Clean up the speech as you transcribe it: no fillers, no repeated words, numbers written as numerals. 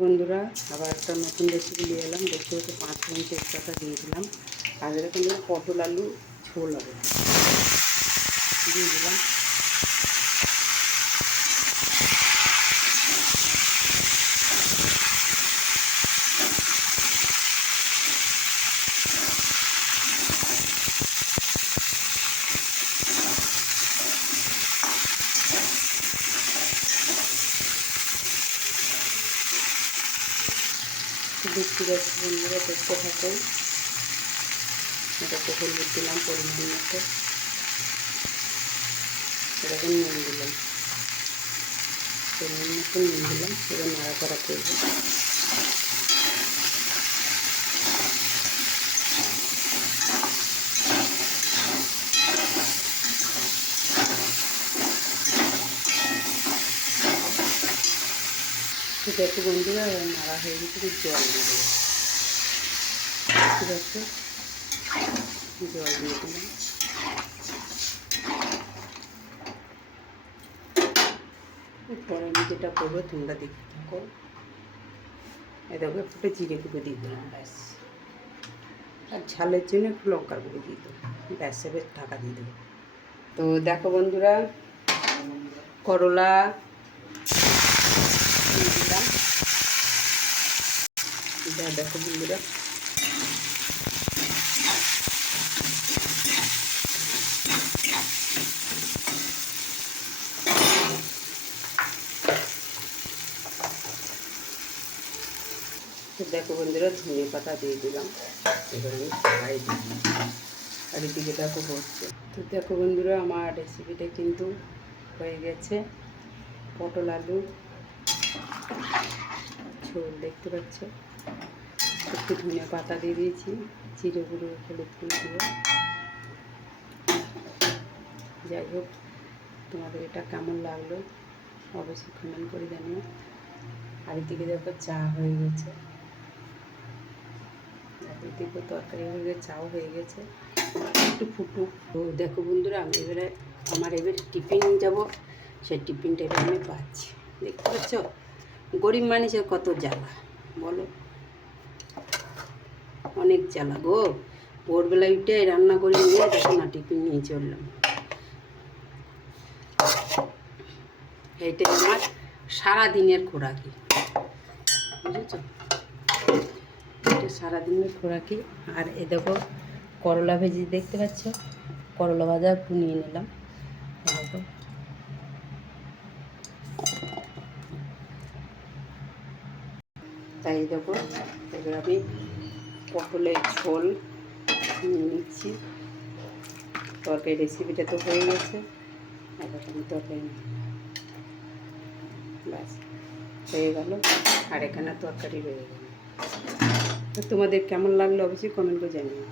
বন্ধুরা আবার একটা নতুন রেসিপি নিয়ে এলাম। দেখতে হচ্ছে 5 মিনিট তেজপাতা দিয়ে দিলাম। আর এরকম পটল আলু ঝোল হবে দিয়ে দিলাম। দেখতে পাচ্ছি বন্ধুরা, দেখতে থাকুন। এটাতে হলুদ দিলাম পরিমাণ মতো, এরকম নুন দিলাম পরিমাণ মতো নুন দিলাম। এবার নাড়াচাড়া করব। দেখো বন্ধুরা, নাড়া হয়ে গেছে, জল দিয়ে দেবো। ঠিক আছে, জল দিয়ে দিলাম। পরে আমি যেটা করবো তোমরা দেখতে থাকো। দেখো একটু জিরে গুঁড়ো দিয়ে দিলাম, ব্যাস। আর ঝালের জন্য একটু লঙ্কার গুঁড়ো দিয়ে দেবো, ব্যাস। এবার ঢাকা দিয়ে দেবো। তো দেখো বন্ধুরা, করলা দিয়ে দিলাম। দেখো বন্ধুরা, দেখো বন্ধুরা, ধনে পাতা দিয়ে দিলাম। এবার আমি ফ্রাই দিই। আর এদিকে দেখো হচ্ছে। তো দেখো বন্ধুরা, আমার রেসিপিটা কিন্তু হয়ে গেছে। পটল আলু ঝোল দেখতে পাচ্ছ। একটু ধনে পাতা দিয়ে দিয়েছি, জিরে গুঁড়ো হলুদ গুঁড়ো দিয়ে। যাই হোক, তোমাদের এটা কেমন লাগলো অবশ্যই কমেন্ট করে জানিও। আর এদিকে দেখো চা হয়ে গেছে, এদিকে তরকারি হয়ে গেছে, চাও হয়ে গেছে, একটু ফুটুক। তো দেখো বন্ধুরা, আমি এবারে টিফিন যাব। সেই টিফিনটা এবার আমি পাচ্ছি। দেখতে পাচ্ছ, গরিব মানুষের কত জ্বালা বলো, অনেক জ্বালা গো। ভোরবেলায় উঠে রান্না করে নিয়ে দেখো না, টিফিন নিয়ে চললাম। এইটাই আমার সারাদিনের খোরাকি, বুঝেছ? এটা সারাদিনের খোরাকি। আর এ দেখো করলা ভেজি দেখতে পাচ্ছ, করলা ভাজা একটু নিয়ে নিলাম। দেখো তাই দেখো, এবার আমি পটলের ঝোল নিয়ে নিচ্ছি। তরকারি রেসিপিটা তো হয়ে গেছে, এবার আমি তরকারি ব্যাস হয়ে গেল। আর এখানে তরকারি রয়ে গেল। তোমাদের কেমন লাগলো অবশ্যই কমেন্ট করে জানিও।